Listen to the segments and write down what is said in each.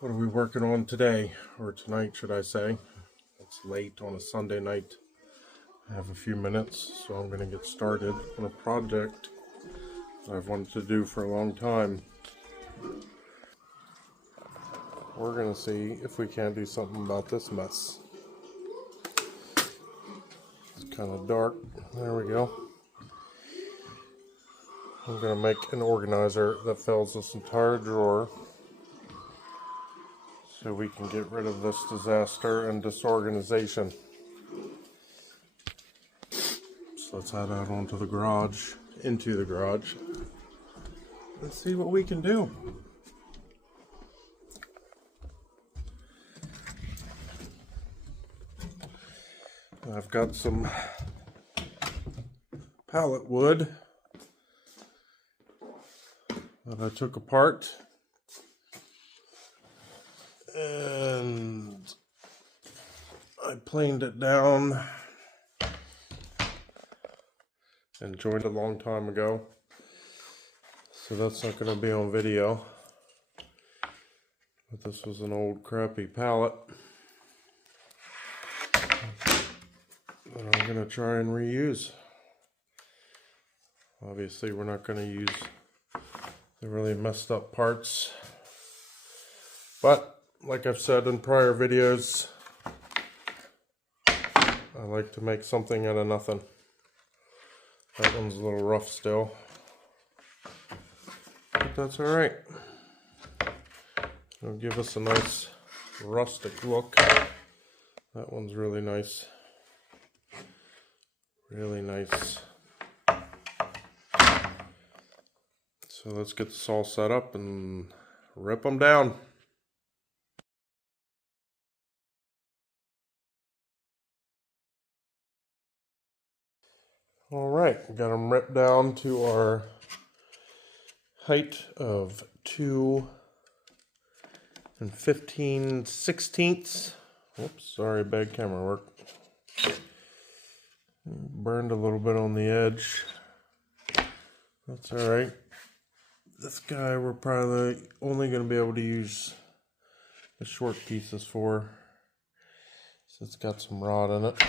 What are we working on today, or tonight should I say? It's late on a Sunday night. I have a few minutes, so I'm going to get started on a project that I've wanted to do for a long time. We're going to see if we can't do something about this mess. It's kind of dark. There we go. I'm going to make an organizer that fills this entire drawer so we can get rid of this disaster and disorganization. So let's head out onto the garage, into the garage, and see what we can do. I've got some pallet wood that I took apart, and I planed it down and joined a long time ago, so that's not going to be on video, but this was an old crappy pallet that I'm going to try and reuse. Obviously we're not going to use the really messed up parts, but like I've said in prior videos, I like to make something out of nothing. That one's a little rough still, but that's alright. It'll give us a nice rustic look. That one's really nice. Really nice. So let's get this all set up and rip them down. Alright, we got them ripped down to our height of 2 15/16. Whoops, sorry, bad camera work. Burned a little bit on the edge. That's alright. This guy we're probably only going to be able to use the short pieces for, so it's got some rot in it.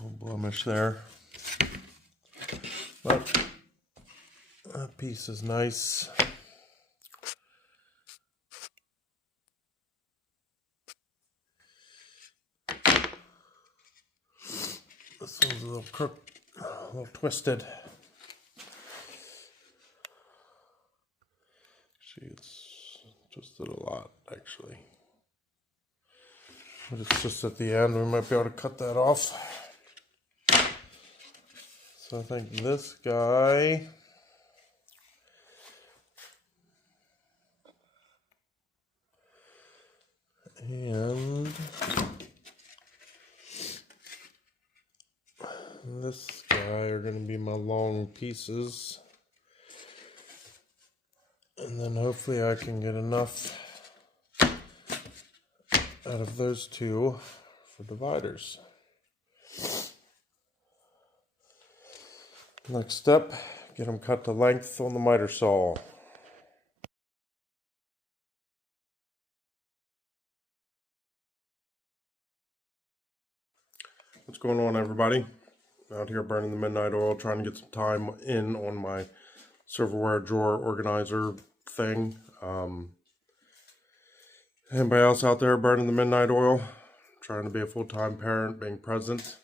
No blemish there, but that piece is nice. This one's a little crooked, a little twisted. See, it's twisted a lot, actually. But it's just at the end, we might be able to cut that off. So I think this guy and this guy are going to be my long pieces, and then hopefully I can get enough out of those two for dividers. Next step, get them cut to length on the miter saw. What's going on, everybody? Out here burning the midnight oil, trying to get some time in on my silverware drawer organizer thing. Anybody else out there burning the midnight oil? Trying to be a full-time parent, being present,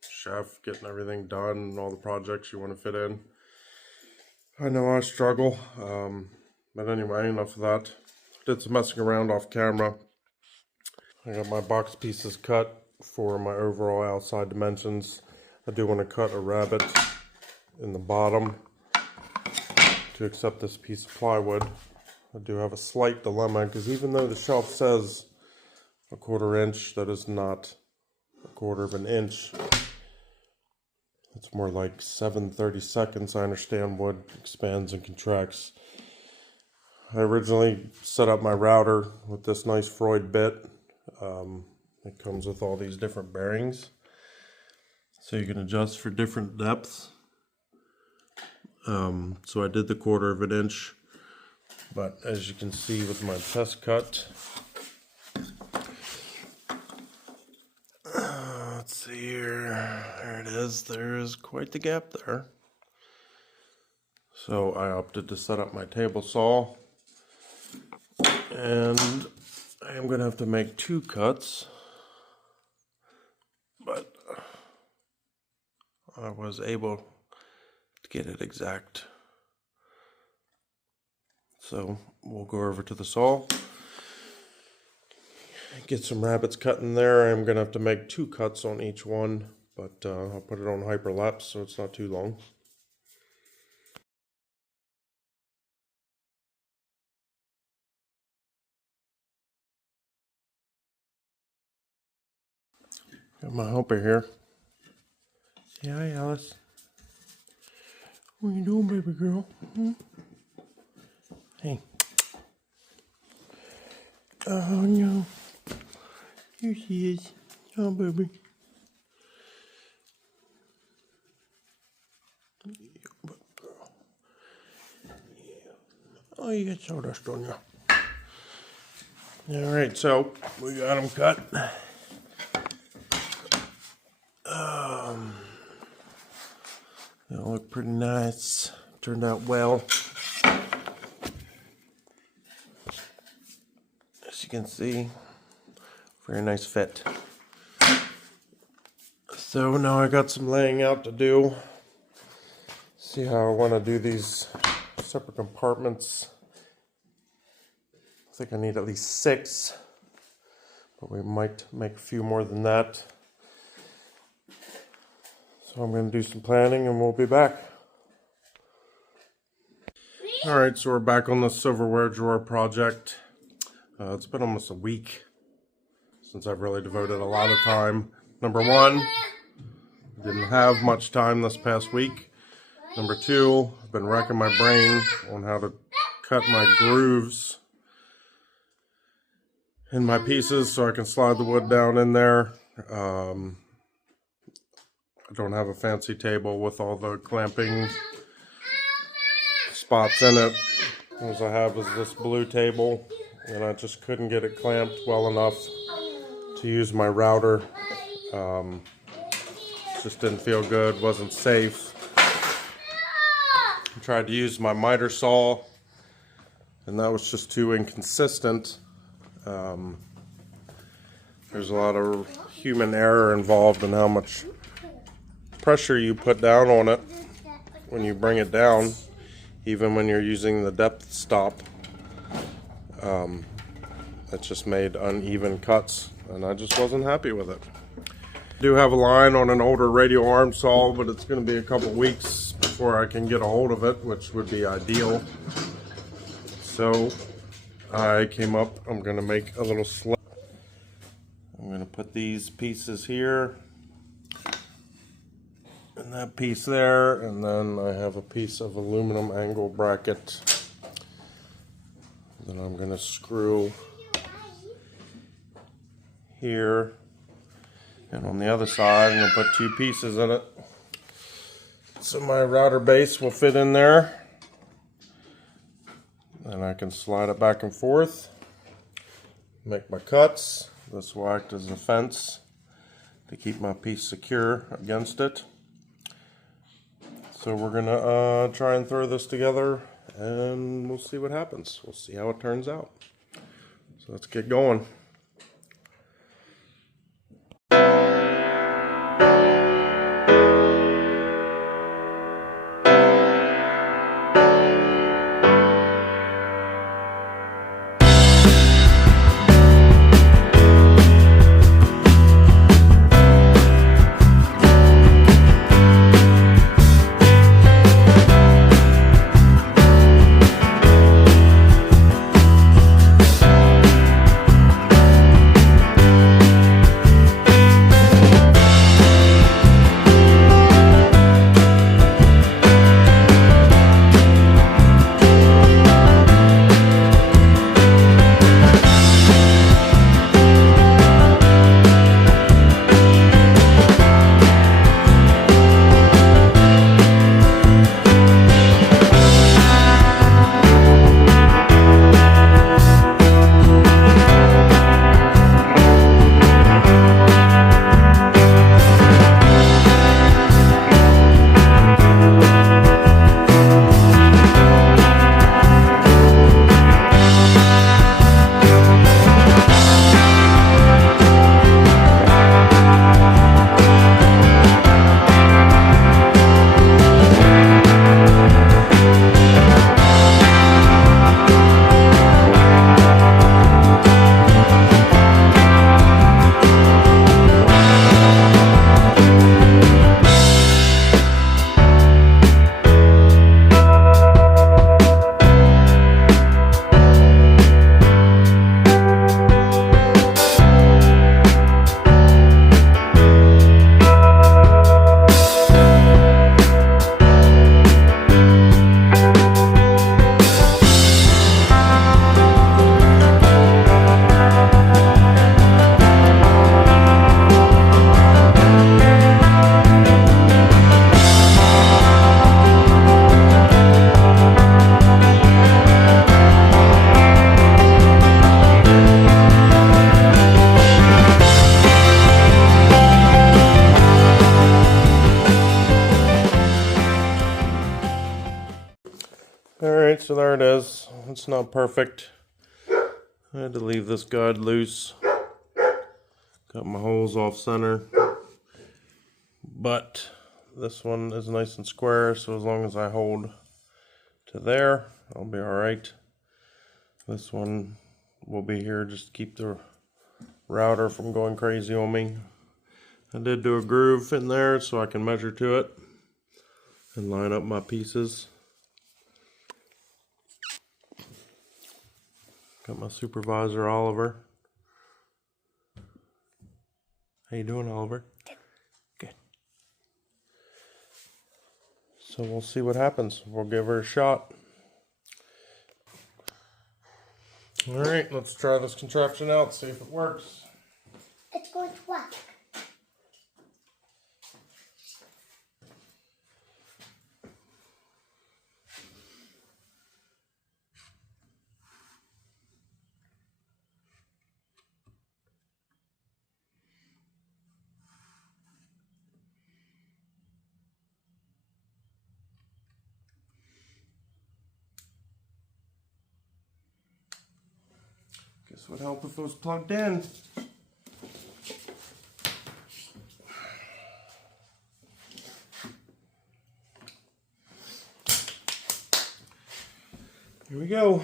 chef, getting everything done, and all the projects you want to fit in. I know I struggle, but anyway, enough of that. Did some messing around off camera. I got my box pieces cut for my overall outside dimensions. I do want to cut a rabbet in the bottom to accept this piece of plywood. I do have a slight dilemma, because even though the shelf says 1/4 inch, that is not 1/4 of an inch. It's more like 7/32. I understand wood expands and contracts. I originally set up my router with this nice Freud bit. It comes with all these different bearings, so you can adjust for different depths. So I did the 1/4 of an inch But as you can see with my test cut, let's see here, there it is, there is quite the gap there. So I opted to set up my table saw, and I am going to have to make 2 cuts, but I was able to get it exact. So we'll go over to the saw, get some rabbets cut in there. I'm going to have to make 2 cuts on each one, but I'll put it on hyperlapse so it's not too long. Got my helper here. Say hi, Alice. What are you doing, baby girl? Hey. Oh no. Here she is. Oh, baby. Oh, you got sawdust on you. Alright, so we got them cut. They all look pretty nice. Turned out well. As you can see, very nice fit. So now I got some laying out to do. See how I want to do these separate compartments. I think I need at least 6, but we might make a few more than that. So I'm going to do some planning and we'll be back. Alright, so we're back on the silverware drawer project. It's been almost a week since I've really devoted a lot of time. Number 1, didn't have much time this past week. Number 2, I've been racking my brain on how to cut my grooves in my pieces so I can slide the wood down in there. I don't have a fancy table with all the clamping spots in it. All I have is this blue table, and I just couldn't get it clamped well enough to use my router. Just didn't feel good, wasn't safe. I tried to use my miter saw, and that was just too inconsistent. There's a lot of human error involved in how much pressure you put down on it when you bring it down, even when you're using the depth stop. It just made uneven cuts, and I just wasn't happy with it. I do have a line on an older radial arm saw, but it's going to be a couple weeks before I can get a hold of it, which would be ideal. So I came up, I'm going to make a little slab. I'm going to put these pieces here and that piece there, and then I have a piece of aluminum angle bracket. Then I'm going to screw here, and on the other side I'm going to put 2 pieces in it. So my router base will fit in there, and I can slide it back and forth, make my cuts. This will act as a fence to keep my piece secure against it. So we're gonna try and throw this together, and we'll see what happens. We'll see how it turns out. So let's get going. It's not perfect. I had to leave this guide loose. Got my holes off center. But this one is nice and square, so as long as I hold to there, I'll be alright. This one will be here just to keep the router from going crazy on me. I did do a groove in there so I can measure to it and line up my pieces. Got my supervisor, Oliver. How you doing, Oliver? Good. So we'll see what happens. We'll give her a shot. Alright, let's try this contraption out, see if it works. It's going to work. Guess would help if it was plugged in. Here we go.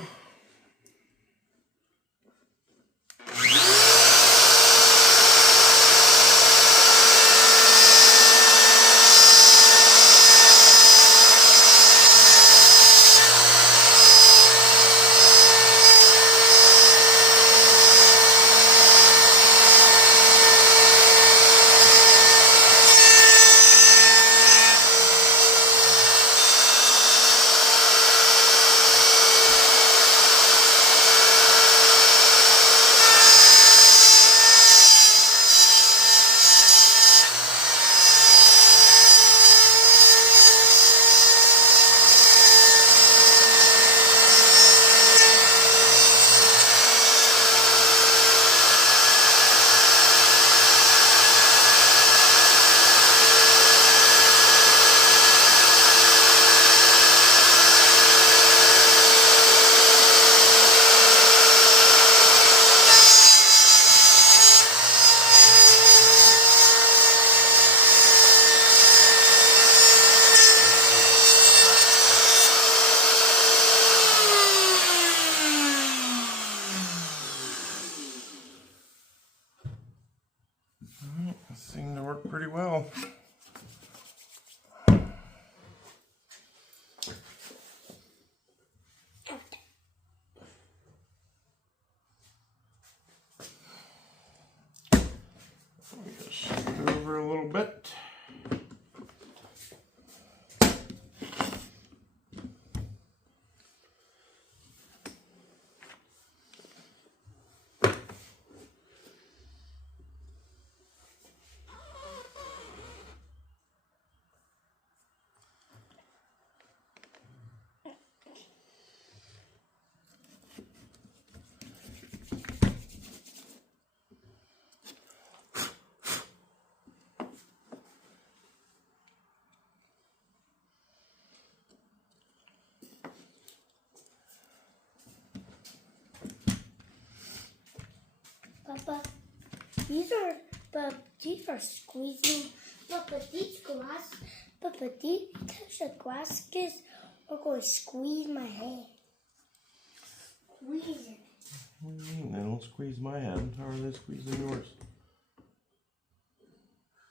It seemed to work pretty well. Just shift it over a little bit. Papa, these are squeezing. Papa, these glasses are going to squeeze my head. Squeeze it. What do you mean? They don't squeeze my head. How are they squeezing yours?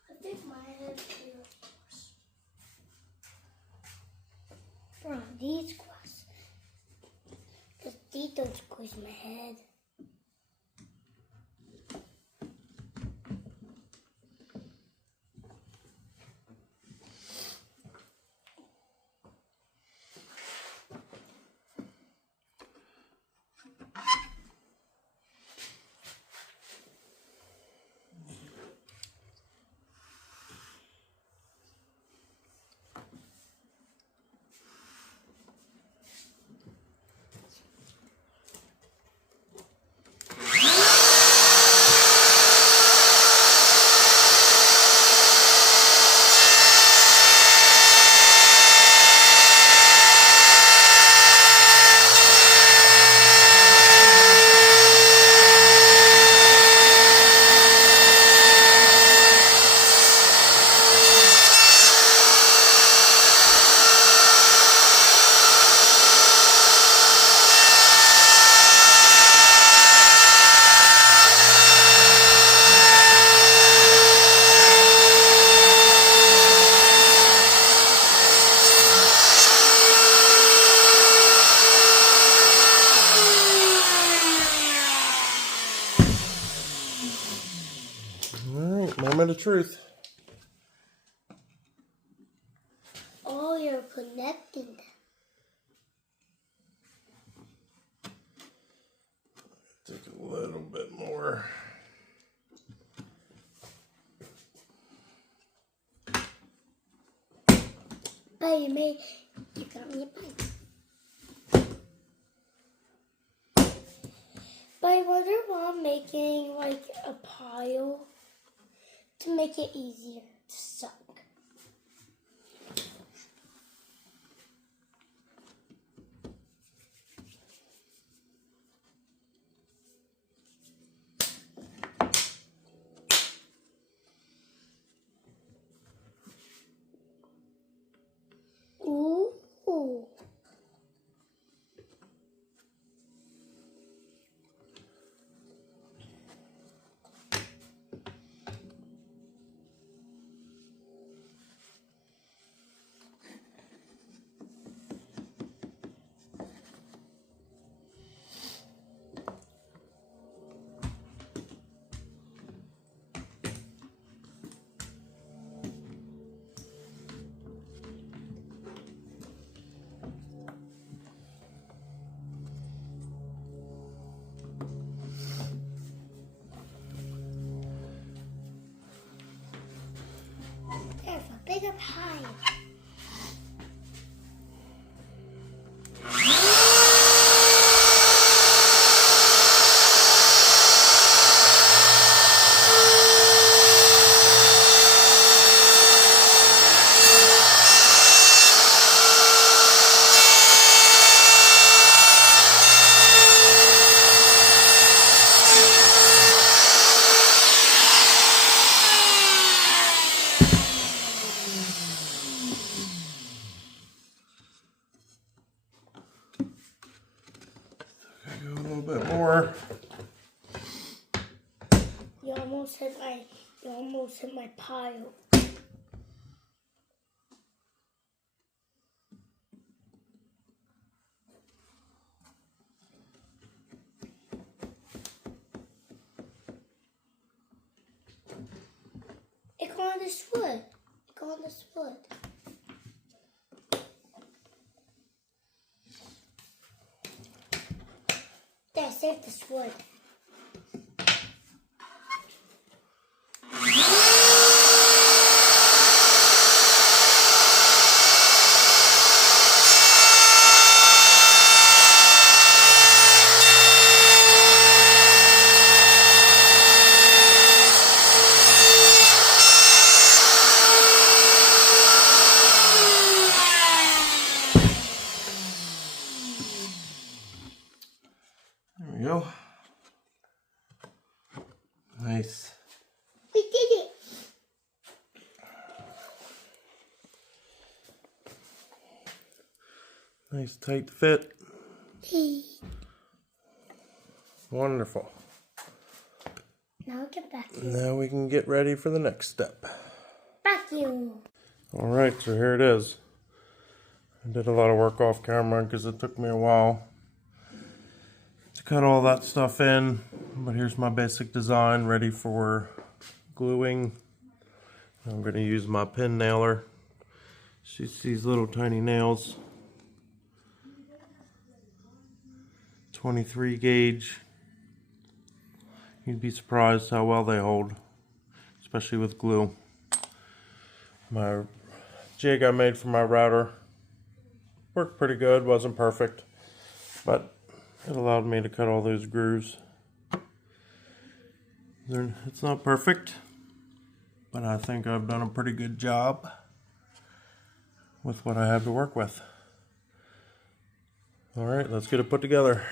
I think my head is yours. Bro, these glasses. Because these don't squeeze my head. moment of truth. Oh, you're connecting them. Take a little bit more. But you got me a bite. But I wonder why I'm making like a pile to make it easier to suck. Ooh. There's a bigger pile. Go a little bit more. You almost hit my pile. It's on this wood. It's on this wood. There, save this wood. There we go. Nice. We did it. Nice tight fit. Hey. Wonderful. Now get back here. Now we can get ready for the next step. Vacuum. Alright, so here it is. I did a lot of work off camera because it took me a while to cut all that stuff in. But here's my basic design ready for gluing. I'm going to use my pin nailer. It's just these little tiny nails. 23 gauge. You'd be surprised how well they hold, especially with glue. My jig I made for my router worked pretty good, wasn't perfect, but it allowed me to cut all those grooves. It's not perfect, but I think I've done a pretty good job with what I have to work with. Alright, let's get it put together.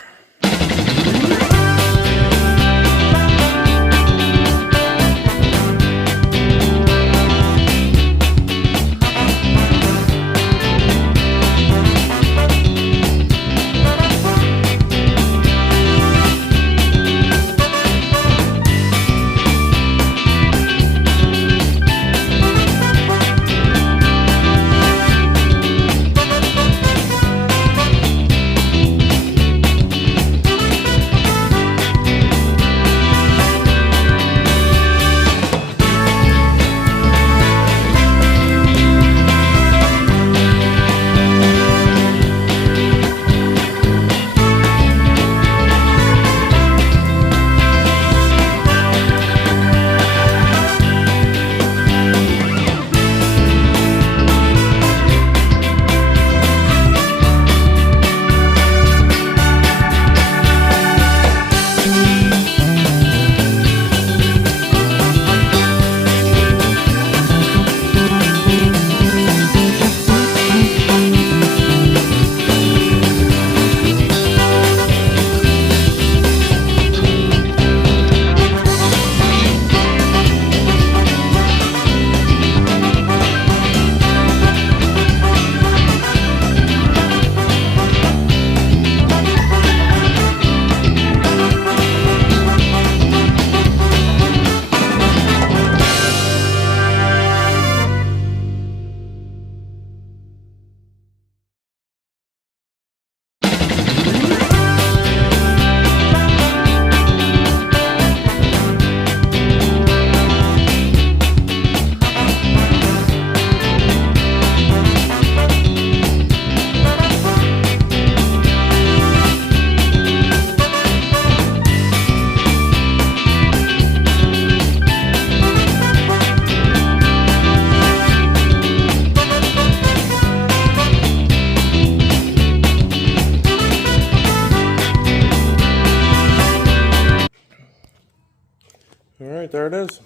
Alright, there it is.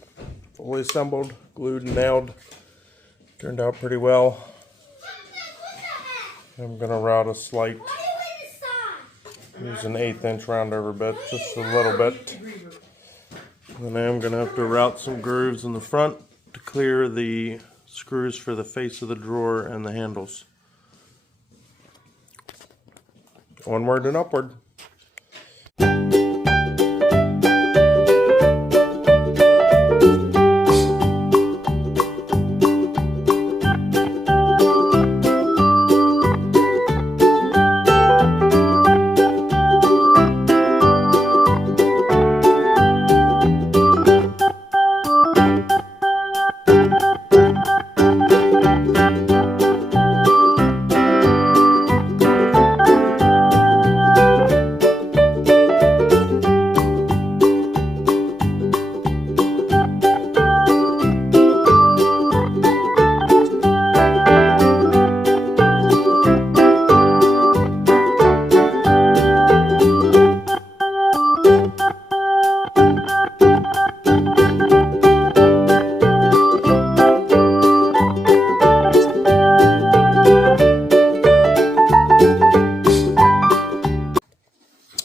Fully assembled, glued and nailed. Turned out pretty well. I'm going to route a slight, use an 1/8 inch round over bit, just a little bit. And then I'm going to have to route some grooves in the front to clear the screws for the face of the drawer and the handles. Onward and upward.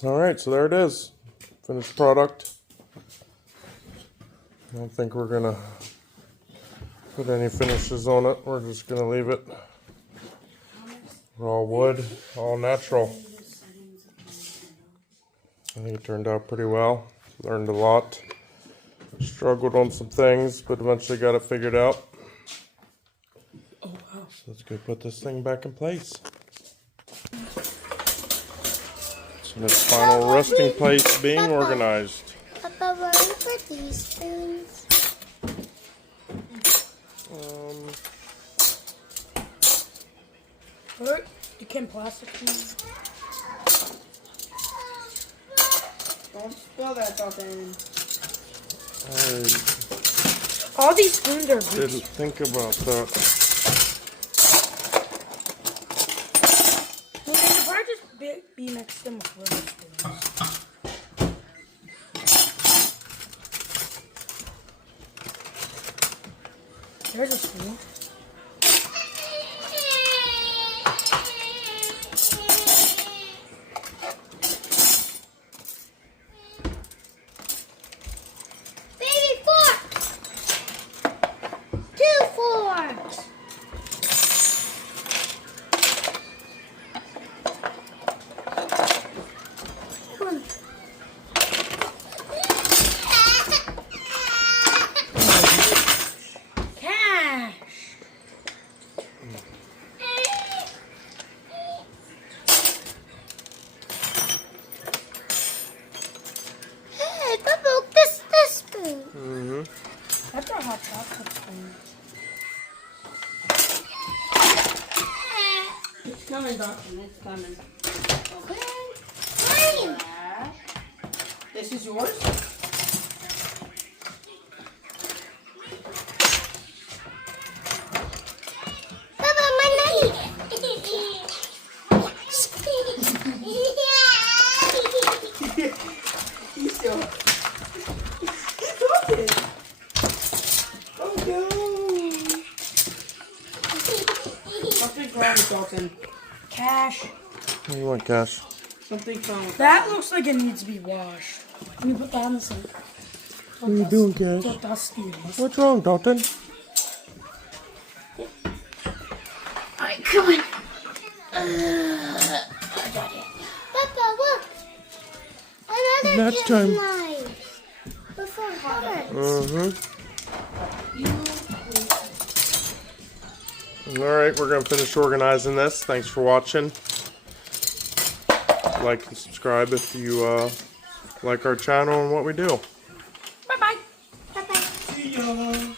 Alright, so there it is. Finished product. I don't think we're going to put any finishes on it. We're just going to leave it raw wood, all natural. I think it turned out pretty well. Learned a lot. Struggled on some things, but eventually got it figured out. Oh, wow. So let's go put this thing back in place. So its final resting place being organized. Papa, where do you put these spoons? What? You can't plastic these? Don't spill that, Dalton. I All these spoons are big. didn't think about that. Well, they could probably just be next to them with little spoons. There's a spoon. Baby fork! 2 forks! Cash! Hey, Papa, this spoon. Mm-hmm. That's a hot chocolate spoon. It's coming, Dalton. It's coming. Mine. This is yours? Papa, my knife. You still. Dalton! Oh no! Something wrong with Dalton. Cash. What do you want, Cash? Something's wrong with That looks like it needs to be washed. Let me put that on the sink. What are you doing, Cash? So dusty it is. What's wrong, Dalton? Alright, come on. I got it. Papa, look. Another Next kid's time. knife. Before hearts. Mm-hmm. Alright, we're going to finish organizing this. Thanks for watching. Like and subscribe if you like our channel and what we do. Bye-bye. Bye-bye. See ya!